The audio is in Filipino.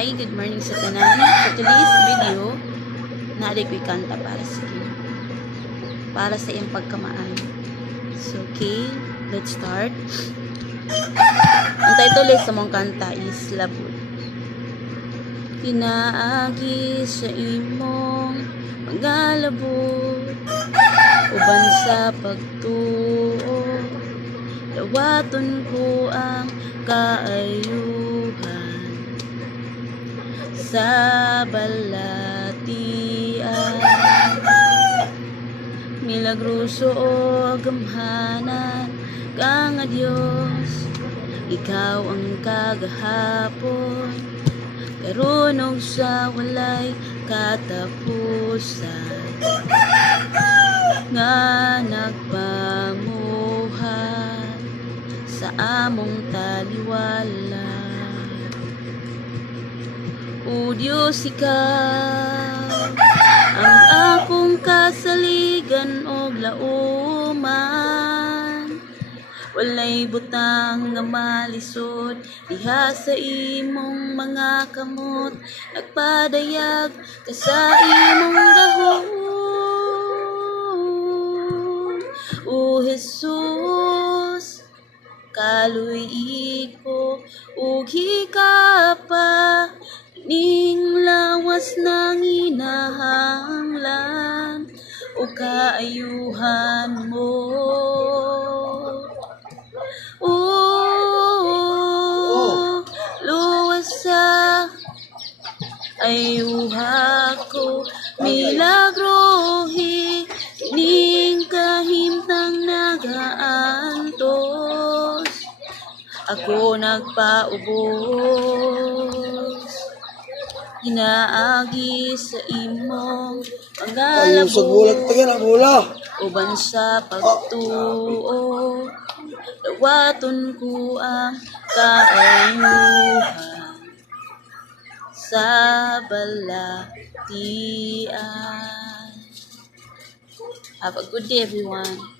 Hi, good morning sa tanan. For today's video, naaday ko'y kanta para sa iyong pagkamaan. So, okay, let's start. Ang title sa mong kanta is Labot. Tinaagi sa imong mga labot, uban sa pagtuo, dawaton ko ang kaayuhan sa balatian. Milagroso o gamhanan ka nga Diyos, ikaw ang kagahapon, karunog sa walay katapusan, nga nagpamuhat sa among taliwala. O Diyos, ikaw ang akong kasaligan o lauman, walay butang nga malisod diha sa imong mga kamot, nagpadayag ka sa imong gahom. O Jesus, kaluy ko ug hikapa ning lawas ng hinahanglan o kaayuhan mo. Luwas sa ayuha ko, milagrohi ning kahimtang nagaantos, ako nagpaubos. Hinaagi sa imong mga labot, uban sa pagtuo, dawaton ko ang kaayuhan sa balatian. Have a good day, everyone.